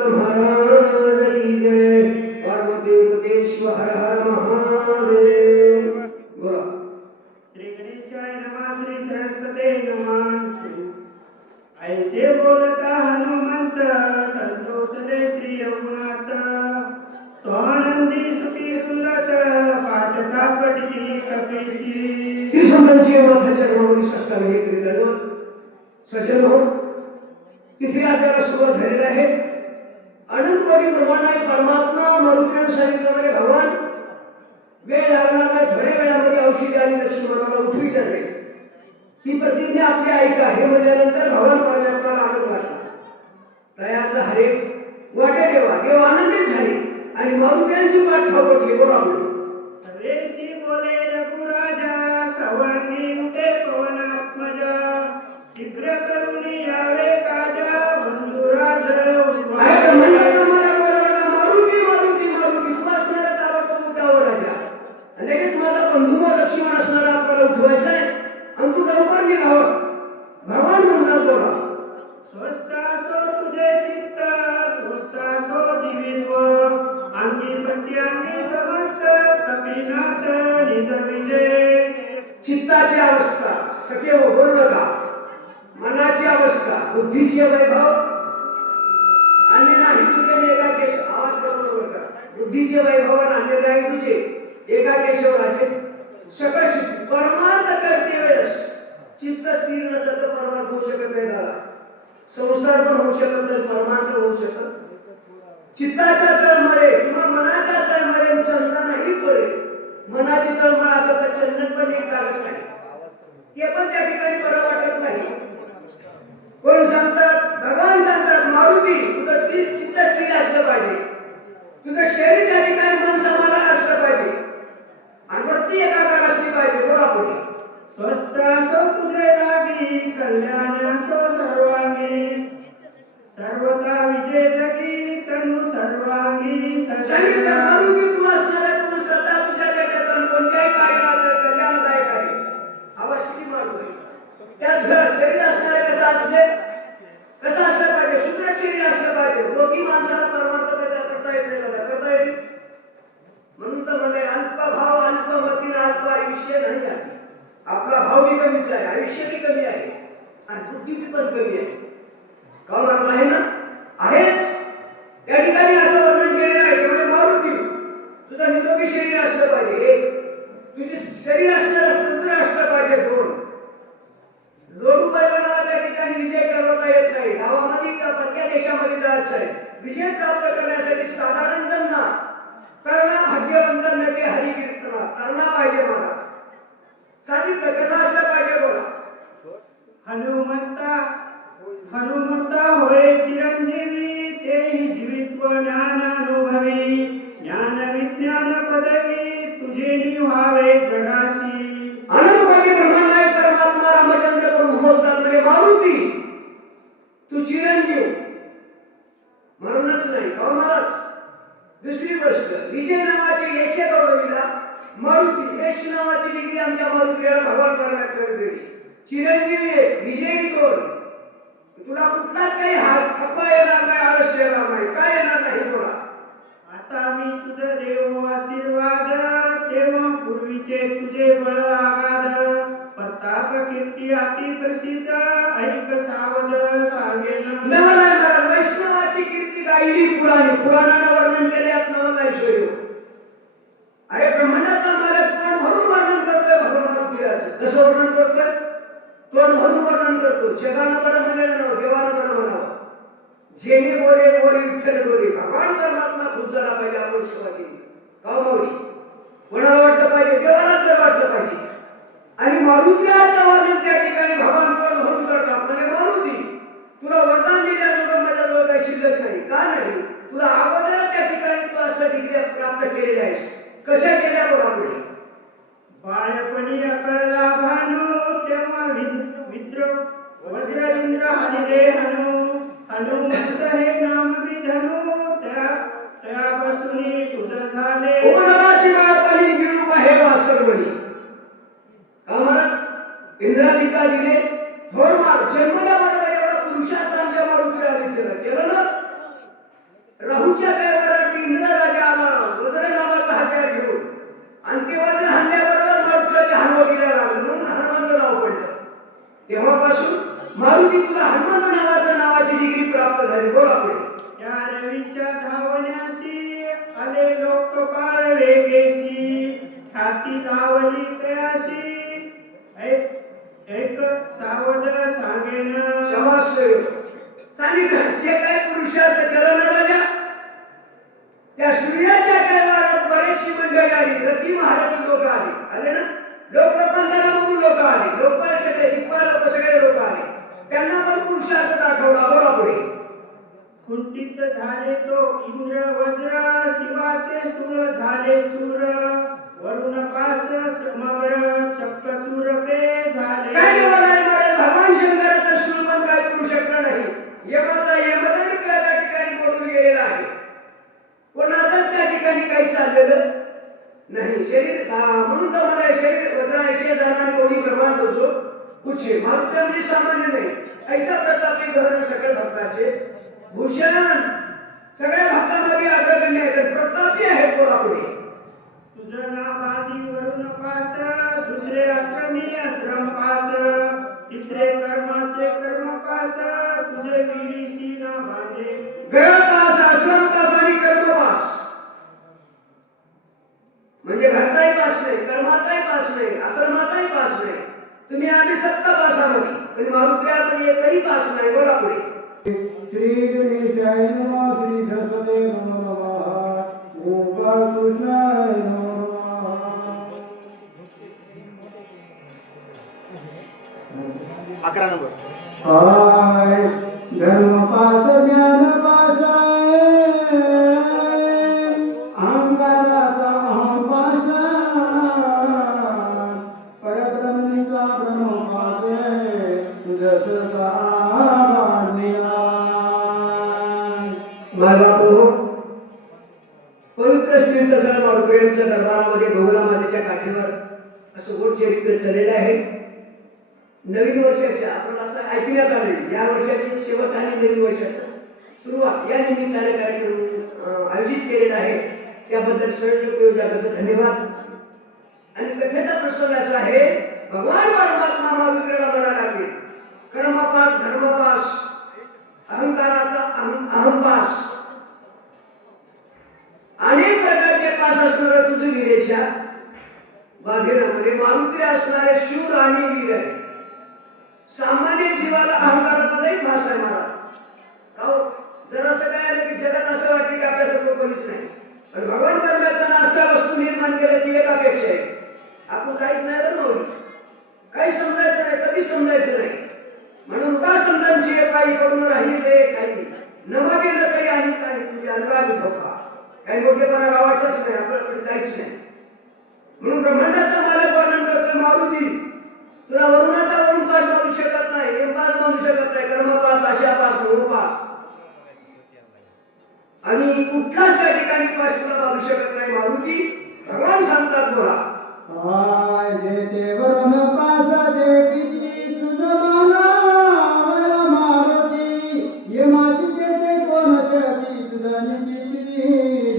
नाथ महाराज की जय। पार्वती पते शिव हर हर महादेव। बोला श्री गणेशाय नमः श्री सरस्वते नमः। ऐसे बोलता हनुमंत संतोष रे श्री रघुनाथ। स्वानंदी सुखी तुलत पाठ सापडली कपीची। श्री संतांची माथा चरणावरी साष्टांग हे करीत दंडवत। सज्जन हो, तिसरी अध्यायाला सुरुवात झालेली आहे। अनंत कोटी ब्रह्मांड परमात्मा मरुत्र्याने सांगितलं म्हणजे भगवान वेळ लागणार नाही, थोड्या वेळामध्ये औषधी आणि लक्ष्मणाला उठवी जाते ही प्रतिज्ञा आपली ऐका हे म्हणल्यानंतर भगवान परमात्म्याला आनंद वाटला। तयाचा हरे वाटे देवा देव आनंदित झाले आणि मरुत्र्यांची पाठ थापटली। बोला सर्वेशी बोले रघुराजा सवांगी उठे पवनात्मजा। शीघ्र करून यावे काजा बंधुराज। अरे म्हणण्याचं मला बोलावलं मारुती मारुती मारुती तू असणारा ताबडतोब उठावं राजा। आणि लगेच माझा बंधू लक्ष्मण असणारा आपल्याला उठवायचा आहे आणि तू लवकर निघावं। भगवान म्हणणार बोला स्वस्तासो तुझे चित्त स्वस्तासो जीवित्व। अंगी प्रत्यांगी समस्त कपिनाथ निज विजय। चित्ताची अवस्था सखे हो बोल नका। मनाची अवस्था बुद्धीची वैभव अन्य नाही तुझे एका केश आवाज बरोबर का बुद्धीचे वैभव अन्य नाही तुझे एका केशवर राजे। सकळ परमार्थ करते वेळेस चित्त स्थिर नसेल तर परमार्थ होऊ शकत नाही। दादा संसार पण होऊ शकत नाही, परमार्थ होऊ शकत। चित्ताच्या तळमळे किंवा मनाच्या तळमळे चंदन नाही पडे। मनाची तळमळ असं तर चंदन पण एक लागत नाही, ते पण त्या ठिकाणी बरं वाटत नाही। कोण सांगतात भगवान सांगतात मारुती तुझं चित्त स्थिर असलं पाहिजे, तुझं शरीर त्या ठिकाणी मन समाधान असलं पाहिजे आणि वरती एकाग्र असली पाहिजे। बोला पुढे स्वस्तासो तुझे लागी कल्याणासो सर्वांगी। सर्वता विजय जगी तनु सर्वांगी। सांगितलं मारुती तू असणारा तू सदा तुझ्या देशातून कोणत्याही कार्याला कल्याणदायक आहे। आवाज किती मारतोय त्यात शरीर असणारे कसं असले कसं असलं पाहिजे सुदृढ शरीर असलं पाहिजे। रोगी माणसाला परमार्थ करता येत नाही दादा करता येते म्हणून तर म्हणले अल्प भाव अल्पमतीने अल्प आयुष्य नाही आहे। आपला भाव भी कमीच आहे, आयुष्य भी कमी आहे आणि बुद्धी पण कमी आहे। का म्हणत आहे ना आहेच त्या ठिकाणी असं वर्णन केलेलं आहे म्हणजे मारुती तुझं निरोगी शरीर असलं पाहिजे, तुझे शरीर असणारं सुदृढ असलं पाहिजे। लोक पैलवानाला त्या ठिकाणी विजय करता येत नाही, गावामध्ये का परक्या देशामध्ये जायचं आहे विजय प्राप्त करण्यासाठी साधारण जन्ना करणा भाग्यवंत नटे हरी कीर्तना करणा पाहिजे। महाराज सांगितलं कसं असलं पाहिजे बोला हनुमंता होय चिरंजीवी। तेही जीवित्व ज्ञानानुभवी। ज्ञान विज्ञान पदवी तुझे व्हावे जगाशी। अनंतकोटी ब्रह्मांड परमात्मा रामचंद्र प्रभू बोलतात म्हणजे मारुती तू चिरंजीव म्हणूनच नाही का महाराज। दुसरी गोष्ट विजय नावाची यश गौरवीला मारुती यश नावाची डिग्री आमच्या मारुतीला भगवान परमात्म्याने दिली। चिरंजीव एक विजयी दोन तुला कुठलाच काही हात थप्पा येणार नाही, आळस येणार नाही, काय येणार नाही। बोला आता मी तुझं देव आशीर्वाद। तेव्हा पूर्वीचे तुझे बळ आगाध। प्रताप कीर्ती अति प्रसिद्ध ऐक सावध सांगेन। नवनाथ वैष्णवाची कीर्ती गायली पुराणी पुराणाने वर्णन केले नवनाथेश्वरी। अरे ब्रह्मांडाचा मालक कोण म्हणून वर्णन करतोय भगवान मारुतीचं कसं वर्णन करतोय तोंड म्हणून वर्णन करतो। जगानं बरं म्हणेल ना देवानं बरं म्हणावं जेणे बोले बोले विठ्ठल डोले। भगवान परमात्मा खुद झाला पाहिजे आपण सेवा केली का माऊली कोणाला वाटलं पाहिजे देवाला तर वाटलं पाहिजे। आणि मारुतीचं वर्णन त्या ठिकाणी भगवान कोण म्हणून करतात म्हणजे मारुती तुला वरदान दिल्यानंतर माझ्याजवळ काही शिल्लक नाही का नाही तुला अगोदर त्या ठिकाणी तू असं डिग्री प्राप्त केलेली आहेस कशा केल्या बोला पुढे बाळपणी अकळला भानू तेव्हा विद्र वज्रविंद्र हरिरे हनु। हनुमंत हे नाम विधनु त्यापासून तुझं झाले। उपनगाची बाळपणी निरूप आहे वासरवणी का महाराज इंद्रानिका दिले थोर मार जन्मल्याबरोबर एवढा पुरुषार्थ आमच्या मारुतीला केलं ना राहूच्या कैवारात इंद्र राजा आला वज्र नावाचा हत्यार घेऊन आणि ते वज्र हल्ल्याबरोबर मारुतीच्या हनुवटीला लागलं म्हणून हनुमंत नाव पडलं. तेव्हापासून मारुती तुला हनुमंत नावाची डिग्री प्राप्त झाली. बोला पुढे. त्या रवीच्या धावण्यासी आले लोक पाळ वेगेसी ख्याती लावली तयासी एक सावध सांगेन. शबास सांगितलं जे काही पुरुषार्थ केलं ना राजा त्या सूर्याच्या कैवारात बरेचशी मंडळी आली. रती महाराजी लोक आले ना. लोकरूपांतरामधून लोक आले. लोकपाल सगळे दिग्पाल लोक सगळे लोक आले. त्यांना पण पुरुषार्थ दाखवला. बोला पुढे. कुंठित झाले तो इंद्र वज्र शिवाचे सूळ झाले चूर वरुण पास समग्र चक्क चूर पे झाले. काय बोलाय महाराज भगवान शंकराचा शूळ पण काय करू शकला नाही. यमाचा यमदंड त्या ठिकाणी पडून गेलेला आहे. कोणाचाच त्या ठिकाणी काही चाललेलं नाही. शरीर म्हणून तर मला शरीर वज्राशे जाणार कोणी प्रमाण होतो पूछे मारुती म्हणजे सामान्य नाही. ऐसा प्रतापी धरण सकल भक्ताचे भूषण सगळ्या भक्तांमध्ये अग्रगण्य आहेत. प्रतापी आहेत. बोला पुढे. तुझं नावादी वरुण पास दुसरे आश्रमी आश्रम पास तिसरे कर्माचे कर्म पास तुझे वीरीसी ना भागे. ग्रह पास आश्रम पास आणि कर्म पास म्हणजे घरचाही पास नाही कर्माचाही पास नाही आश्रमाचाही पास नाही. तुम्ही आम्ही सप्त पासामध्ये पण मारुतीमध्ये एकही पास नाही. बोला पुढे. श्री गणेशाय नमः. श्री सरस्वती नमः. गोपाळ कृष्णाय नमः. 11 नंबर. हाय धर्मपास ज्ञानपास अहंकाराचा अहंपास परब्रह्मचा ब्रह्मपास तुझं पवित्र श्री दसरा मारुतीच्या दरबारामध्ये गौरा मातेच्या काठीवर असं गोड चरित्र चाललेलं आहे. नवीन वर्षाच्या आपण असं ऐकण्यात आले या वर्षाची शेवट आणि नवीन वर्षाच्या सुरुवात या निमित्ताने कार्यक्रम आयोजित केलेला आहे. त्याबद्दल सर्व प्रयोजकांचे धन्यवाद. आणि कथेचा प्रसंग असा आहे भगवान परमात्मा मारुतीला म्हणायला लागले कर्मपास धर्मपास अहंकाराचा अहंपास अनेक प्रकारचे पास असणारे तुझे वीरेशा बाधेरामध्ये मारुती असणारे शूर आणि वीर आहे. सामान्य जीवाला अहंकाराचाही पास आहे महाराज. का जरासं काय आलं की जगात असं वाटते की आपल्यासारखं कोणीच नाही. पण भगवान परमात्म्याने अशा वस्तू निर्माण केल्या ती एक अपेक्षा आहे. आपण काहीच नाही तर नव्हती काही समजायचं नाही कधी समजायचं नाही. म्हणून का संतांची काही करून राहिले काही नवा गेलं काही आणि काही तुझे अनुराग धोका काही मोठेपणा गावाचाच नाही आपल्याकडे काहीच नाही. म्हणून ब्रह्मांडाचा मालक वर्णन करतोय मारुती तुला वरुणाचा वरुण पास मानू शकत नाही एम पास मानू शकत नाही कर्मपास आशापास मोहपास आणि कुठलाच त्या ठिकाणी पास तुला मानू शकत नाही. मारुती भगवान सांगतात बोला. हाय जेते वरुण पास देवीची सुजमाला वया मारुती यमाची जेते कोण शरी तुझानी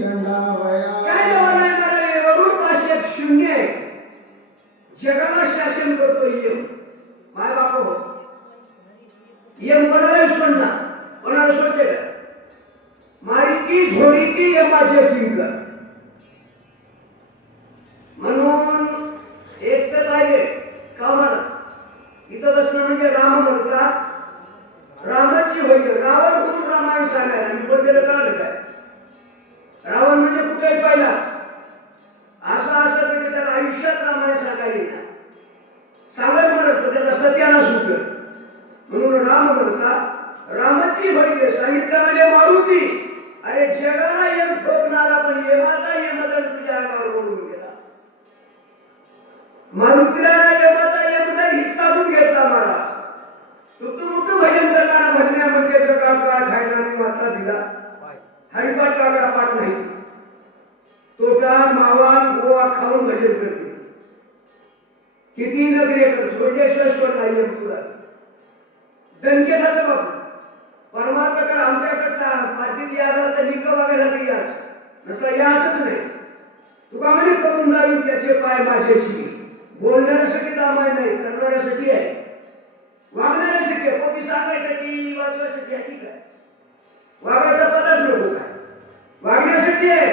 दंडावया. काय देवाला करावे वरुण पास एक शून्य आहे. जगाला शासन करतो यम माय बाप हो. यम कोणाला सोडणार कोणाला सोडते का मारी की झोडी की यमाचे किंकर. म्हणून एक तर पाहिजे का म्हणत इथं बसणं म्हणजे राम म्हणतात रामाची होईल रावण होऊन रामायण सांगायला आणि बोललेलं कळलं काय. रावण म्हणजे कुठेही पहिलाच असं असलं तर त्याला आयुष्यात रामायण सांगायला येणार सांगत म्हणत त्याला सत्यानाश होतं. म्हणून राम म्हणतात रामाची होईल सांगितलं म्हणजे मारुती अरे जगाला यम ठोकणारा पण यमाचा यमदंड तुझ्या अंगावर बोलून गेला. मारुतीला यमाचा यमदंड हिसकावून घेतला महाराज. तू मोठं भजन करणारा भजन्यामध्ये काळ काळ खायला मी माता दिला हरिपाठ कागडा पाठ नाही. तोटान मावान गोवा खाऊन भजन करते किती नगरे कर छोटेश्वर नाही तुला दणकेसाठी बाबू परमार्थ कर आमच्याकडता पाठीत यायला तर निक वगैरे याच नसता याचच नाही. तुका म्हणे करून जाईल त्याचे पाय माझ्याशी. बोलण्यासाठी दामाय नाही, करणाऱ्यासाठी आहे, वागण्यासाठी आहे. कोणी सांगायसाठी वाचवायसाठी आहे ठीक आहे. वागायचा पताच नको काय, वागण्यासाठी आहे.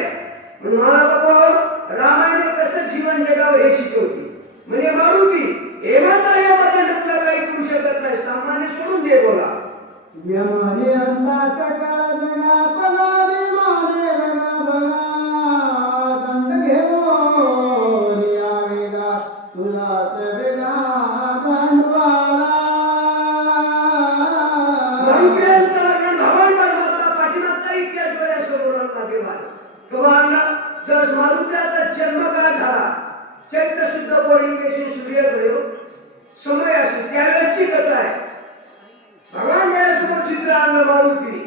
म्हणून मला बाबा रामायण कसं जीवन जगावं हे शिकवते. म्हणजे मारुती एवढा या पदाने तुला काही करू शकत नाही. सामान्य सोडून दे बोला. यमने अंताचा काळ जगा पदावी माने लगा बघा दंड घेऊन यावेगा तुला सवेगा दंडवाला. मारुतीयांचं लग्न भगवान परमात्मा पाठीमागचा इतिहास डोळ्यासमोर आणला देवाने. भगवानला जस मारुतीचा जन्म का झाला चैत्र शुद्ध पौर्णिमेशी सूर्योदय समय असेल त्यावेळेसची कथा आहे. भगवान डोळ्यासमोर चित्र आणलं मारुती.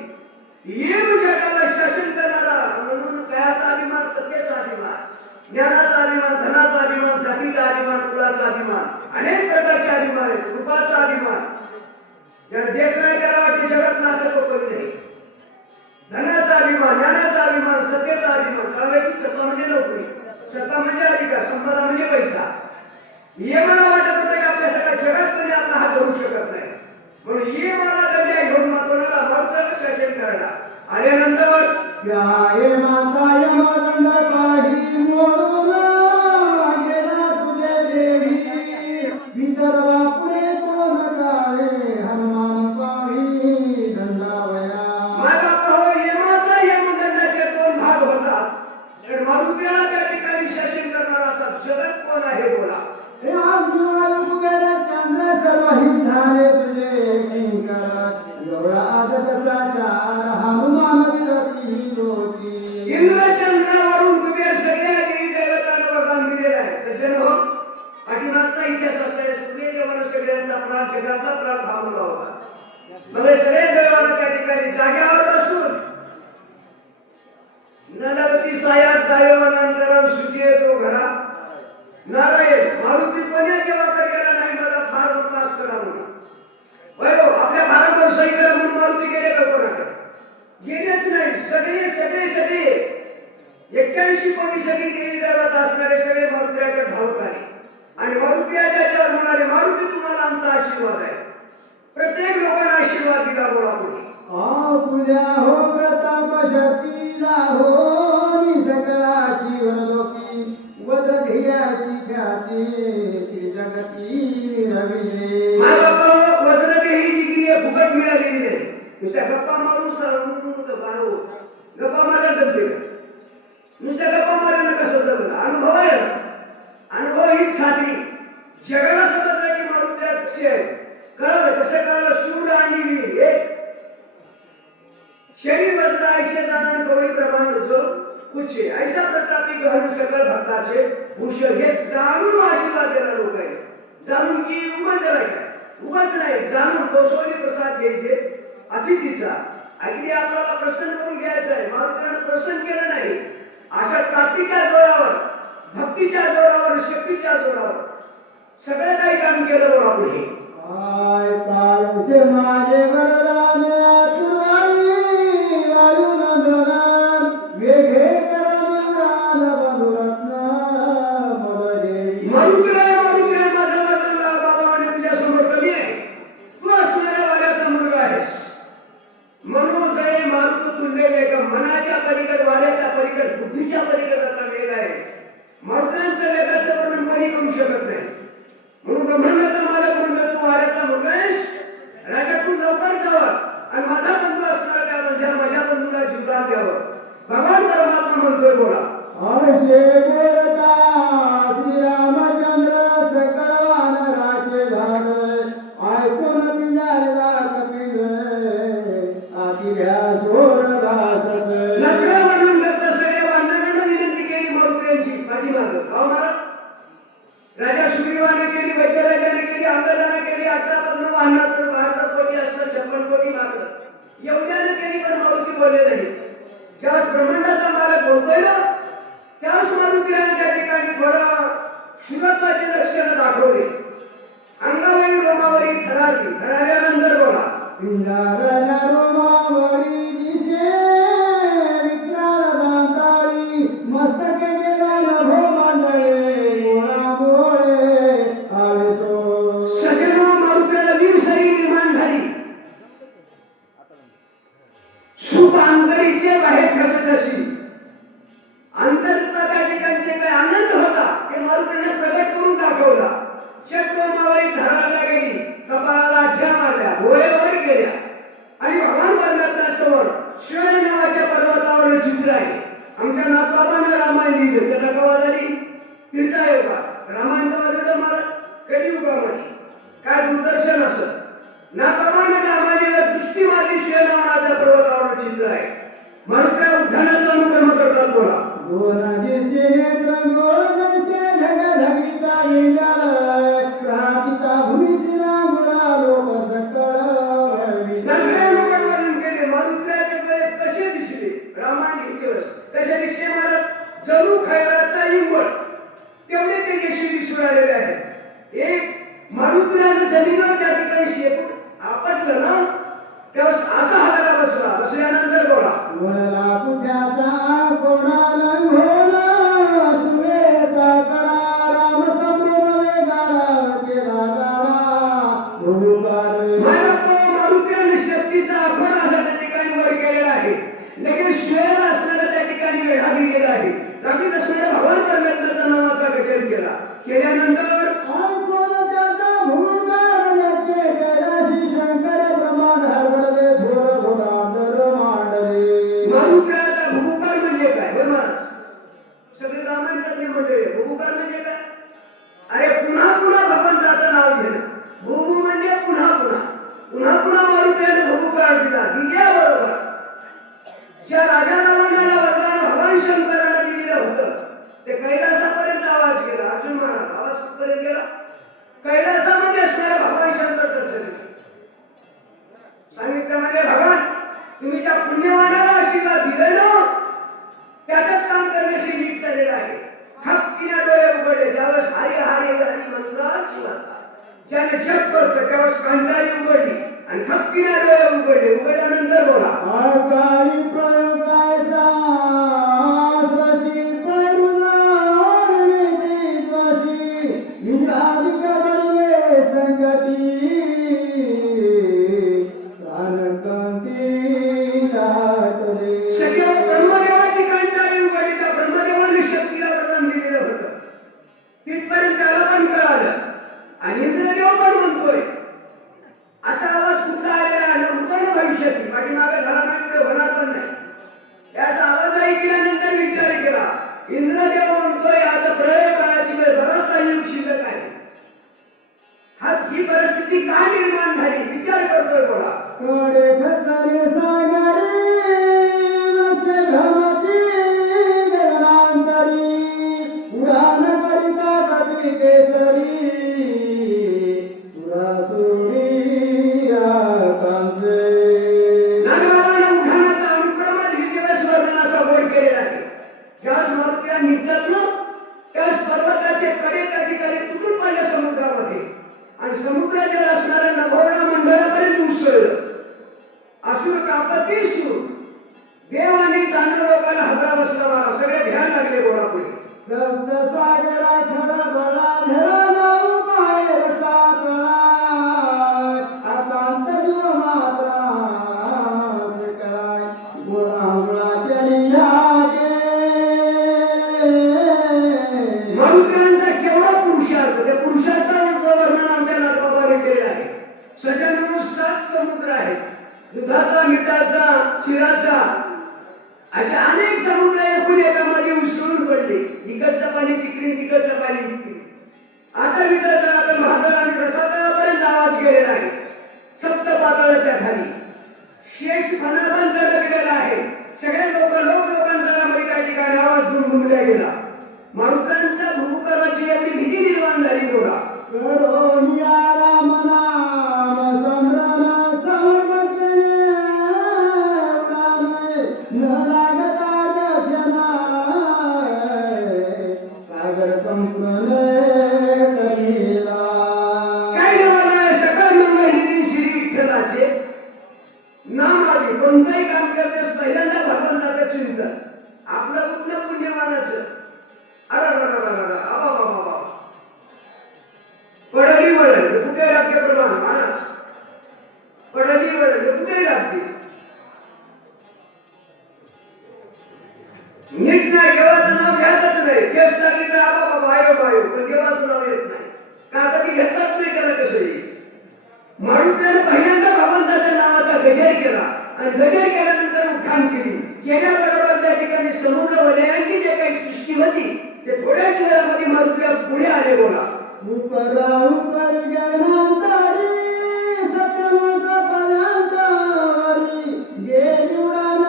ये जगाला शासन करणारा म्हणून कायाचा अभिमान, सत्तेचा अभिमान, ज्ञानाचा अभिमान, धनाचा अभिमान, जातीचा अभिमान, कुलाचा अभिमान, अनेक प्रकारचे अभिमान आहेत. रूपाचा अभिमान ज्याला देख नाही करावा ते जगत नाचत तो कोणी नाही. धनाचा अभिमान, ज्ञानाचा अभिमान, सत्तेचा अभिमान. कळलं की सत्ता म्हणजे नोकरी, सत्ता म्हणजे अधिकार, संपदा म्हणजे पैसा. हे मला वाटत होतं की आपल्या सगळ्या जगात कोणी आपला हात धरू शकत नाही. म्हणून ये मला दर्जा घेऊन कोणाला मात्र शासन करायला आल्यानंतर ये माता यमदंड पाही मोडून गेला तुझे देवी भीतर बापुडे कोण गावे हनुमान पाही दंडावया. माझा पाहो यमाचा यमदंडाचे दोन भाग होतात. तर मारुतीला त्या ठिकाणी शासन करणारा असा जगत कोण आहे बोला. हे आज दिवाळी कुबेर चंद्र सर्वही झाले तुझे किंकर एवढा आदतचा चार हनुमान विरती लोकी. इंद्रचंद्रावरून कुबेर सगळ्या देवी देवतांना वरदान दिलेलं आहे. सज्जन हो, पाठीमागचा इतिहास असा आहे. सूर्यदेवानं सगळ्यांचा प्राण, जगातला प्राण थांबवला होता. मग सगळे देवाला त्या ठिकाणी जाग्यावर बसून नलवती सायात जायवानंतर सुखी येतो घरा. नारायण मारुती कोण्या देवाकडे गेला नाही, मला फार उपवास करा म्हणून. आपल्या भारतवर सही करा म्हणून मारुती गेले का कोणाकडे? गेलेच नाही. सगळे सगळे सगळे 81 कोटी सगळी देवी देवता असणारे सगळे मारुतीकडे धावत आले आणि मारुती त्याच्यावर म्हणाले, मारुती तुम्हाला आमचा आशीर्वाद आहे. प्रत्येक लोकांना आशीर्वाद दिला बोला कोणी. पूजा हो प्रताप शक्तीला हो सगळा जीवन लोकी वज्र ध्येयाची ख्याती ती जगती रविले. वज्रदेही डिग्री फुकट मिळालेली नाही. नुसत्या गप्पा मारून गप्पा मारायला जमते का? नुसत्या गप्पा मारायला कसं जमलं? अनुभव आहे, अनुभव हीच खात्री. जगाला समजलं की मारुतीला कसे आहे. कळलं कसं कळलं? शूर आणि वीर एक शरीर वज्र ऐसे जाणार कवळी प्रमाण जो उच्चे ऐसा प्रतापी गहन सकल भक्ताचे भूषण. हे जाणून आशीर्वाद देणारे लोक आहेत. जाणून की उगाच काय उगाच नाही, जाणून कोसोली प्रसाद घ्यायचे अतिथीचा. अगदी आपल्याला प्रसन्न करून घ्यायचं आहे. मारुतीने प्रसन्न केलं नाही. अशा ताकदीच्या जोरावर, भक्तीच्या जोरावर, शक्तीच्या जोरावर सगळं काही काम केलं बघा पुढे. काय काळूसे माझे वरदान आतुराई वायू नंदन वेघे करून उडान बनुरत्न मरदेवी. मारुतीला माझा वरदान बाबा आणि तुझ्या समोर कमी आहे. तू असणाऱ्या वाऱ्याचा मुलगा आहेस. म्हणून जय मारुत तुल्य वेग. मनाच्या पलीकडे, वाऱ्याच्या पलीकडे, बुद्धीच्या पलीकडचा वेग आहे. मारुतांच्या वेगाचं वर्णन कोणी करू शकत नाही. म्हणून ब्रह्मांडाचा मालक म्हणतो तू वाऱ्याचा मुलगा आहेस. राजा तू लवकर जावं आणि माझा बंधू असणारा त्या माझ्या बंधूला जीवदान द्यावं. भगवान परमात्मा म्हणतोय बोला. असे बोलता श्रीरामचंद्र सकळ वानराचे झाले ऐकून पिंजारला कपिल आती घ्या सोडदास. लग्न वर्णन करता सगळ्या वानरांना विनंती केली मारुतीयांची पाठीमागं. का महाराज? राजा सुग्रीवाने केली, वैद्यराजाने केली, अंगदाने केली, 18 वाहनात भारतात कोटी असलं 56 कोटी मागलं. एवढ्याने केली पण मारुती बोलले नाही. ज्यावेळेस ब्रह्मांडाचा मालक बोलतोय ना त्यावेळेस मारुतीने त्या ठिकाणी थोडं शिवत्वाचे लक्षण दाखवले. अंगावरील रोमावरी थरारली. थरारल्यानंतर बोला. पिंजारला रोमा चित्र आहे मारुत्या उद्यानाचं अनुक्रम करतात बोला दोनाजीचे नेत्र गोड जैसे ढगढगीचा विंजाळ क्रांतिका भूमीची नामुळा लोक सकळ नंतर लोकांवर वर्णन केले मारुत्याचे डोळे कसे दिसले रामायण दिवस कसे दिसले महाराज जणू खैराचा इंगळ तेवढे तेजस्वी दिसून आलेले आहेत एक मारुत्यानं जमिनीवर त्या ठिकाणी शेपूट आपटलं ना तेव्हा असा हाताला बसल्यानंतर बोला वळला कुठ्याचा कोणाला घोर सुवेचा कडा राम संभ्रमे गाडा केला गाडा भूभार मारुत्याने शक्तीचा आखडा असा त्या ठिकाणी वर केलेला आहे लगेच श्वेर असणारा त्या ठिकाणी वेढा गेलेला आहे राखीत असणाऱ्या भगवान परमेश्वराचा नावाचा गजर केल्यानंतर ऐकून त्याचा भूभार नक्के कैलाशी शंकर प्रमाण हरवडले थोर थोरांतर मांडले मारुत्याचा भूभुकार म्हणजे काय बरं महाराज सगळे रामायणातले म्हणजे भूभुकार म्हणजे काय अरे पुन्हा पुन्हा भगवंताचं नाव घेणं भूभू म्हणजे पुन्हा पुन्हा पुन्हा पुन्हा मारुत्याने भूभुकार दिल्याबरोबर ज्या राजाला म्हणाला वरदान भगवान शंकरानं दिलेलं होतं ते कैलासापर्यंत आवाज गेला अर्जुन महाराज आवाज कुठपर्यंत गेला कैलासामध्ये असणाऱ्या भगवान शंकर दर्शन सांगितलं म्हणजे भगवान तुम्ही ज्या पुण्यवानाला आशीर्वाद दिले ना त्यातच काम करण्याशी नीट झालेलं आहे हक्कीने डोळे उघडले ज्यावेळेस हरी हरी हरी म्हणला शिवाचा ज्याने जप करतो त्यावेळेस कांटाळी उघडली आणि हक्कीने डोळे उघडल्यानंतर बोला अकाळी प्रकाशा स्वशी करुणा निर्मिती निराधिक बळवे संगती प्राणकांती दाटले सगळ्या ब्रह्मदेवाची कांटाळी उघडली त्या ब्रह्मदेवाने शक्तीला वरदान दिलेलं होतं तिथपर्यंत त्याला पण कळालं आणि इंद्रदेव पण म्हणतोय असा आवाज कुठला आलेला आहे होतो ना भविष्यात पाठीमागे झाला नाही पुढे होणार पण नाही याचा आवाज ऐकल्यानंतर विचार केला इंद्रदेव म्हणतोय आता प्रलय काळाची वेळ बराचसा युग शिल्लक आहे ही परिस्थिती का निर्माण झाली विचार करतोय बोला कडे खचले सागरे मत्स्य भ्रमती गगनांतरी उडान करिता कपी केसरी सुरासुरी आकांते नागराजाने उठाणाचा अनुक्रम दिवस वर्णनाचा बोल केलेला आहे ज्यावेळेस मारुत्या निघतात ना त्यावेळेस पर्वताचे कडे त्या ठिकाणी तुटून पडले समुद्रामध्ये आणि समुद्राच्या असणाऱ्या नभोवरा मंडळापर्यंत उसळलं असुर कापती सुरू देव आणि दानव लोकांना हादरा बसला मारा सगळे भ्यान लागले गोळापुढे सप्त सागरा खडबडा धरा बाहेर साकळा अकांत जीव मात्रा सकळाय गुणामुळाच्या निघागे मारुत्यांचा केवढा पुरुषार्थ त्या पुरुषार्थावर वर्णन आमच्या नाटकाद्वारे केलेलं आहे सज्जनांनो 7 समुद्र आहेत दुधाचा मिठाचा शिराचा अशा अनेक समुद्र एकूण एकामध्ये उसळून पडले इकडचं पाणी तिकडे तिकडचं पाणी इकडे आता मिठाचा आता महातळ आणि रसातळापर्यंत आवाज गेलेला आहे सप्त पाताळाच्या खाली शेष फणा पण तडकलेला आहे सगळे लोकांतरामध्ये काही ठिकाणी आवाज दुमदुमल्या गेला मारुतांच्या भूभुकाराची एवढी भीती निर्माण झाली बघा करोनिया राम नाम समरण समगते उडाले न लागता दर्शनाय सागर संपले करीला काय नावाला सकाळ मंगळ श्री विठ्ठलाचे नाम आले कोणतंही काम करतेस पहिल्यांदा भगवंताचं चिंतन आपलं कुठलं पुण्यवानाचं पडली वळण कुठे लागते प्रमाण महाराज पडली वळण कुठे लागते नीट नाही देवाचं नाव घ्यायचंच नाही केस लागली तर बाबा वायो पण देवाचं नाव येत नाही का कधी घेतात नाही त्याला कसंही मारुतीने पहिल्यांदा भगवंताच्या नावाचा गजर केला आणि गजर केल्यानंतर उठाण केल्याबरोबर त्या ठिकाणी समुद्र वलयांची जे काही सृष्टी होती ते थोड्याच वेळामध्ये मारुतीला पुढे आले बोला उपरा उपर ज्ञानांतरी सत्यलोक पर्यंतरी गेली उडान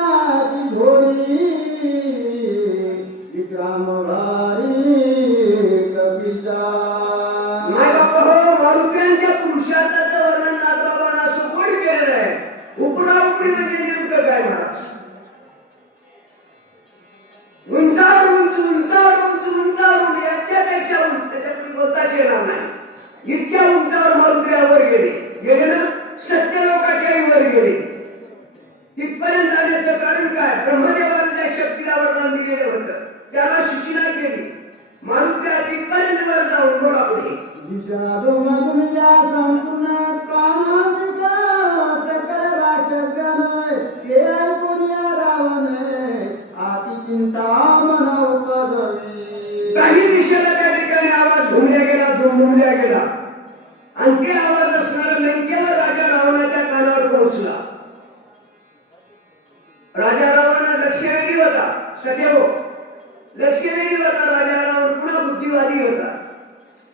वर गेले. तिथपर्यंत जाण्याचं कारण काय? ब्रह्मदेवाने त्या शक्तीला वरदान दिलेलं होतं, त्याला सूचना केली मारुत्या तिथपर्यंत वर जाऊन बोला पुढे. दिशा दुमदुमल्या संपूर्ण कानाविका सकळ राक्षसगण के ऐकून रावण आती चिंता मना उपजवी. काही दिशेला त्या ठिकाणी आवाज घुमल्या गेला, दुमदुमल्या गेला आणि ते आवाज असणारा लंकेवर राजा रावणाच्या कानावर पोहोचला. राजा रावण लक्षवेधी होता, सदैव लक्षवेधी होता राजा रावण, पुन्हा बुद्धिवादी होता.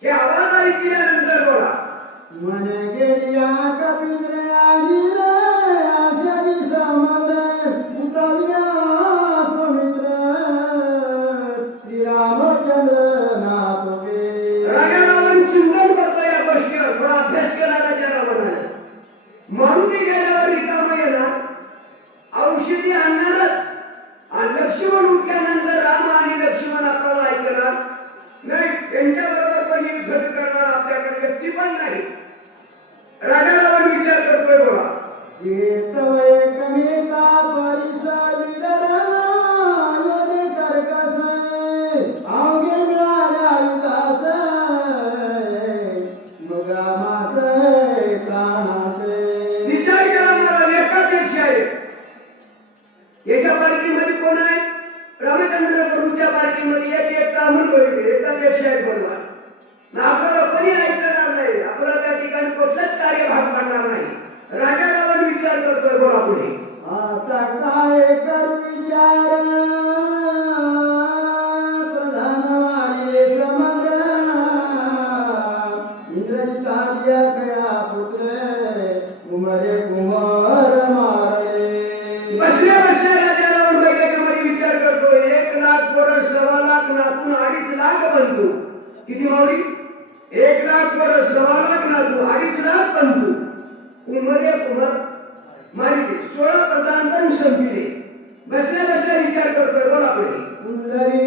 हे आवाज ऐकल्यानंतर बोला. मन गेलिया कपिले आणि आशरी समग्र उतरल्या सुमित्र श्रीरामचंद्र नाथवे. राजा रावण चिंतन करतो या गोष्टीवर, थोडा अभ्यास केला राजा रावणाने. मारुती गेल्यावर रिकामा येणार, औषधी आणणारच आणि लक्ष्मण उठल्यानंतर राम आणि लक्ष्मण आपल्याला ऐकणार नाही, त्यांच्याबरोबर पण युद्ध करणार आपल्याकडे व्यक्ती पण नाही. राजा रावण विचार करतोय बोला. येतवय कमी का परिसा विदरना योने करकसे आवगे मिळाल्या विदास मगा मासे प्राणाचे. विचार केला महाराज, एकापेक्षा एक. याच्या पार्टीमध्ये कोण आहे? रामचंद्र प्रभूच्या पार्टीमध्ये एक कामून बघितले, एकापेक्षा एक बोलला ना. आपल्याला कोणी ऐकणार नाही, आपल्याला त्या ठिकाणी कुठलंच कार्य भाग पडणार नाही. राजा रावण विचार करतोय बोला पुढे. आता काय करू विचार प्रधान वाले समग्र इंद्रजिताच्या खया पुत्र उमरे कुमार मारे. बसल्या बसल्या राजा रावण बैठकीमध्ये विचार करतोय, 1,00,000 पोरं, 1,00,000 नातून, 2,50,000 बंधू. किती मावली? 1,00,000 पोरं, 1,00,000 नातू, 2,50,000 बंधू. उमरे कुमार मारिले, 16 प्रधान पण संपले. बसल्या बसल्या विचार करतोय बोला पुढे. कुंडली